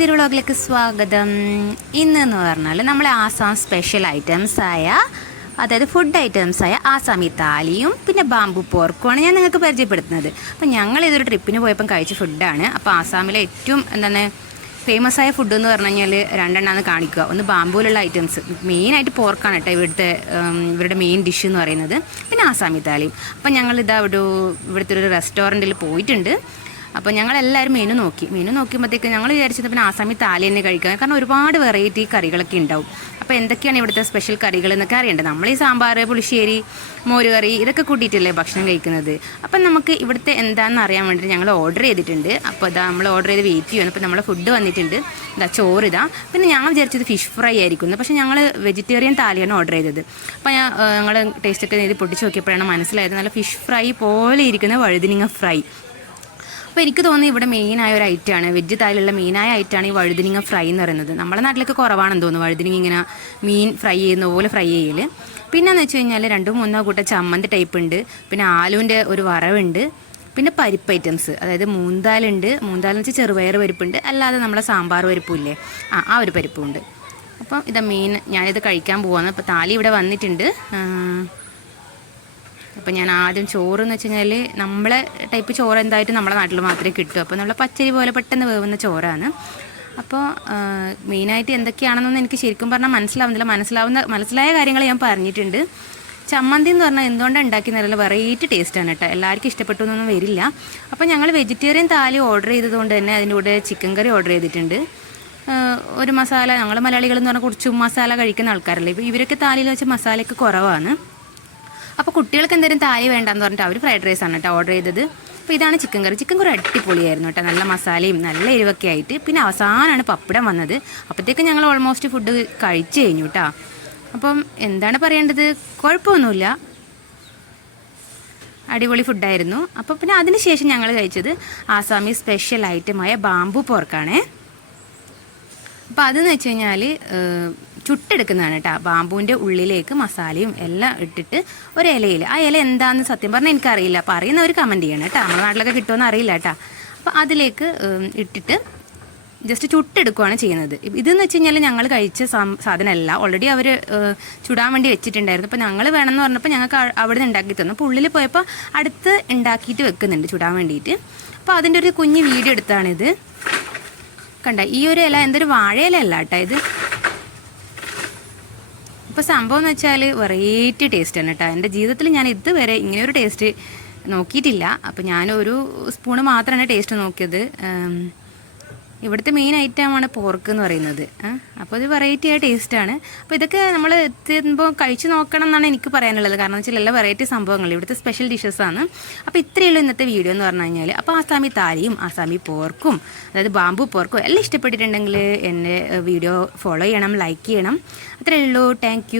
പുതിയൊരു വ്ളോഗിലേക്ക് സ്വാഗതം. ഇന്നെന്ന് പറഞ്ഞാൽ നമ്മൾ ആസാം സ്പെഷ്യൽ ഐറ്റംസായ അതായത് ഫുഡ് ഐറ്റംസായ ആസാമി താലിയും പിന്നെ ബാംബു പോർക്കുമാണ് ഞാൻ നിങ്ങൾക്ക് പരിചയപ്പെടുത്തുന്നത്. അപ്പോൾ ഞങ്ങൾ ഇതൊരു ട്രിപ്പിന് പോയപ്പം കഴിച്ച ഫുഡാണ്. അപ്പോൾ ആസാമിലെ ഏറ്റവും എന്താണ് ഫേമസ് ആയ ഫുഡ് എന്ന് പറഞ്ഞു കഴിഞ്ഞാൽ രണ്ടെണ്ണമാണ് കാണിക്കുക. ഒന്ന് ബാംബൂലുള്ള ഐറ്റംസ്, മെയിനായിട്ട് പോർക്കാണ് കേട്ടോ ഇവരുടെ മെയിൻ ഡിഷ് എന്ന് പറയുന്നത്. പിന്നെ ആസാമി താലിയും. അപ്പം ഞങ്ങളിതാ ഇവിടുത്തെ ഒരു റെസ്റ്റോറൻറ്റിൽ പോയിട്ടുണ്ട്. അപ്പോൾ ഞങ്ങളെല്ലാവരും മെനു നോക്കിയപ്പോഴത്തേക്ക് ഞങ്ങൾ വിചാരിച്ചത് പിന്നെ ആസാമി താലി തന്നെ കഴിക്കാം. കാരണം ഒരുപാട് വെറൈറ്റി കറികളൊക്കെ ഉണ്ടാവും. അപ്പോൾ എന്തൊക്കെയാണ് ഇവിടുത്തെ സ്പെഷ്യൽ കറികൾ എന്നൊക്കെ അറിയേണ്ടത്. നമ്മൾ ഈ സാമ്പാർ, പുളിശ്ശേരി, മോരുകറി ഇതൊക്കെ കൂട്ടിയിട്ടല്ലേ ഭക്ഷണം കഴിക്കുന്നത്. അപ്പം നമുക്ക് ഇവിടുത്തെ എന്താണെന്ന് അറിയാൻ വേണ്ടിയിട്ട് ഞങ്ങൾ ഓർഡർ ചെയ്തിട്ടുണ്ട്. അപ്പോൾ ഇതാ നമ്മൾ ഓർഡർ ചെയ്ത് വെയിറ്റ് ചെയ്യണം. അപ്പോൾ നമ്മുടെ ഫുഡ് വന്നിട്ടുണ്ട്. ഇതാ ചോറ് ഇതാ. പിന്നെ ഞങ്ങൾ വിചാരിച്ചത് ഫിഷ് ഫ്രൈ ആയിരിക്കുന്നു. പക്ഷേ ഞങ്ങൾ വെജിറ്റേറിയൻ താലിയാണ് ഓർഡർ ചെയ്തത്. അപ്പോൾ ഞങ്ങൾ ടേസ്റ്റൊക്കെ ചെയ്ത് പൊട്ടിച്ച് നോക്കിയപ്പോഴാണ് മനസ്സിലായത് നല്ല ഫിഷ് ഫ്രൈ പോലെ ഇരിക്കുന്ന വഴുതിനിങ്ങ ഫ്രൈ. അപ്പോൾ എനിക്ക് തോന്നുന്നു ഇവിടെ മെയിനായ ഒരു ഐറ്റമാണ്, വെജ് തായിലുള്ള മെയിനായ ഐറ്റമാണ് ഈ വഴുതിനിങ്ങ ഫ്രൈ എന്ന് പറയുന്നത്. നമ്മുടെ നാട്ടിലൊക്കെ കുറവാണെന്ന് തോന്നുന്നു വഴുതിനിങ്ങ ഇങ്ങനെ മീൻ ഫ്രൈ ചെയ്യുന്ന പോലെ ഫ്രൈ ചെയ്യൽ. പിന്നെയെന്ന് വെച്ച് കഴിഞ്ഞാൽ 2-3 കൂട്ടം ചമ്മന്തി ടൈപ്പ് ഉണ്ട്. പിന്നെ ആലുവിൻ്റെ ഒരു വറവുണ്ട്. പിന്നെ പരിപ്പ് ഐറ്റംസ്, അതായത് മൂന്താലുണ്ട്. മൂന്താലെന്ന് വെച്ചാൽ ചെറുപയർ പരിപ്പുണ്ട്, അല്ലാതെ നമ്മളെ സാമ്പാർ പരിപ്പില്ലേ ആ ഒരു പരിപ്പുണ്ട്. അപ്പം ഇതാ മീൻ ഞാനിത് കഴിക്കാൻ പോവാണ്. അപ്പോൾ താലി ഇവിടെ വന്നിട്ടുണ്ട്. അപ്പോൾ ഞാൻ ആദ്യം ചോറ് എന്ന് വെച്ച് കഴിഞ്ഞാൽ നമ്മളെ ടൈപ്പ് ചോറ് എന്തായിട്ട് നമ്മളെ നാട്ടിൽ മാത്രമേ കിട്ടൂ. അപ്പോൾ നമ്മളെ പച്ചരി പോലെ പെട്ടെന്ന് വേവുന്ന ചോറാണ്. അപ്പോൾ മെയിനായിട്ട് എന്തൊക്കെയാണെന്നൊന്നും എനിക്ക് ശരിക്കും പറഞ്ഞാൽ മനസ്സിലായ കാര്യങ്ങൾ ഞാൻ പറഞ്ഞിട്ടുണ്ട്. ചമ്മന്തി എന്ന് പറഞ്ഞാൽ എന്തുകൊണ്ടാണ് ഉണ്ടാക്കി നല്ല വെറൈറ്റി ടേസ്റ്റാണ് കേട്ടോ. എല്ലാവർക്കും ഇഷ്ടപ്പെട്ടു എന്നൊന്നും വരില്ല. അപ്പോൾ ഞങ്ങൾ വെജിറ്റേറിയൻ താലി ഓർഡർ ചെയ്തതുകൊണ്ട് തന്നെ അതിൻ്റെ കൂടെ ചിക്കൻ കറി ഓർഡർ ചെയ്തിട്ടുണ്ട്. ഒരു മസാല, ഞങ്ങൾ മലയാളികൾ എന്ന് പറഞ്ഞാൽ കുറച്ച് മസാല കഴിക്കുന്ന ആൾക്കാരല്ലേ. ഇപ്പോൾ ഇവരൊക്കെ താലിയിൽ വെച്ച മസാലയൊക്കെ കുറവാണ്. അപ്പോൾ കുട്ടികൾക്ക് എന്തെങ്കിലും താലി വേണ്ടെന്ന് പറഞ്ഞിട്ട് അവർ ഫ്രൈഡ് റൈസാണ് കേട്ടോ ഓർഡർ ചെയ്തത്. അപ്പോൾ ഇതാണ് ചിക്കൻ കറി അടിപൊളിയായിരുന്നു കേട്ടോ. നല്ല മസാലയും നല്ല എരിവൊക്കെ ആയിട്ട്. പിന്നെ അവസാനമാണ് പപ്പടം വന്നത്. അപ്പോഴത്തേക്കും ഞങ്ങൾ ഓൾമോസ്റ്റ് ഫുഡ് കഴിച്ചു കഴിഞ്ഞു കേട്ടോ. അപ്പം എന്താണ് പറയേണ്ടത്, കുഴപ്പമൊന്നുമില്ല, അടിപൊളി ഫുഡായിരുന്നു. അപ്പോൾ പിന്നെ അതിന് ശേഷം ഞങ്ങൾ കഴിച്ചത് ആസാമി സ്പെഷ്യൽ ഐറ്റമായ ബാംബു പോർക്കാണേ. അപ്പോൾ അതെന്ന് വെച്ച് കഴിഞ്ഞാൽ ചുട്ടെടുക്കുന്നതാണ് കേട്ടോ. ബാമ്പൂവിൻ്റെ ഉള്ളിലേക്ക് മസാലയും എല്ലാം ഇട്ടിട്ട് ഒരു ഇലയിൽ, ആ ഇല എന്താണെന്ന് സത്യം പറഞ്ഞാൽ എനിക്കറിയില്ല. അപ്പോൾ അറിയുന്നവർ കമൻറ്റ് ചെയ്യണം കേട്ടോ. നമ്മുടെ നാട്ടിലൊക്കെ കിട്ടുമെന്ന് അറിയില്ല കേട്ടോ. അപ്പോൾ അതിലേക്ക് ഇട്ടിട്ട് ജസ്റ്റ് ചുട്ടെടുക്കുകയാണ് ചെയ്യുന്നത്. ഇതെന്ന് വെച്ച് കഴിഞ്ഞാൽ ഞങ്ങൾ കഴിച്ച സാധനമല്ല, ഓൾറെഡി അവർ ചുടാൻ വേണ്ടി വെച്ചിട്ടുണ്ടായിരുന്നു. അപ്പോൾ ഞങ്ങൾ വേണമെന്ന് പറഞ്ഞപ്പോൾ ഞങ്ങൾക്ക് അവിടെ നിന്ന് ഉണ്ടാക്കി തന്നു. അപ്പോൾ ഉള്ളിൽ പോയപ്പോൾ അടുത്ത് ഉണ്ടാക്കിയിട്ട് വെക്കുന്നുണ്ട് ചുടാൻ വേണ്ടിയിട്ട്. അപ്പോൾ അതിൻ്റെ ഒരു കുഞ്ഞ് വീഡിയോ എടുത്താണിത്. കണ്ട ഈ ഒരു ഇല എന്തൊരു വാഴയില അല്ല കേട്ടോ ഇത്. ഇപ്പോൾ സംഭവം എന്ന് വെച്ചാൽ വെറൈറ്റി ടേസ്റ്റാണ് കേട്ടോ. എൻ്റെ ജീവിതത്തിൽ ഞാൻ ഇതുവരെ ഇങ്ങനെയൊരു ടേസ്റ്റ് നോക്കിയിട്ടില്ല. അപ്പോൾ ഞാനൊരു സ്പൂണ് മാത്രമാണ് ടേസ്റ്റ് നോക്കിയത്. ഇവിടുത്തെ മെയിൻ ഐറ്റമാണ് പോർക്ക് എന്ന് പറയുന്നത്. അപ്പോൾ ഇത് വെറൈറ്റി ആയ ടേസ്റ്റാണ്. അപ്പോൾ ഇതൊക്കെ നമ്മൾ എത്തുമ്പോൾ കഴിച്ച് നോക്കണം എന്നാണ് എനിക്ക് പറയാനുള്ളത്. കാരണം എന്ന് വെച്ചാൽ എല്ലാ വെറൈറ്റി സംഭവങ്ങൾ ഇവിടുത്തെ സ്പെഷ്യൽ ഡിഷസാണ്. അപ്പോൾ ഇത്രയേ ഉള്ളൂ ഇന്നത്തെ വീഡിയോ എന്ന് പറഞ്ഞു കഴിഞ്ഞാൽ. അപ്പോൾ ആസാമി താലിയും ആസാമി പോർക്കും അതായത് ബാംബു പോർക്കും എല്ലാം ഇഷ്ടപ്പെട്ടിട്ടുണ്ടെങ്കിൽ എന്നെ വീഡിയോ ഫോളോ ചെയ്യണം, ലൈക്ക് ചെയ്യണം. അത്രയേ ഉള്ളൂ. Thank you.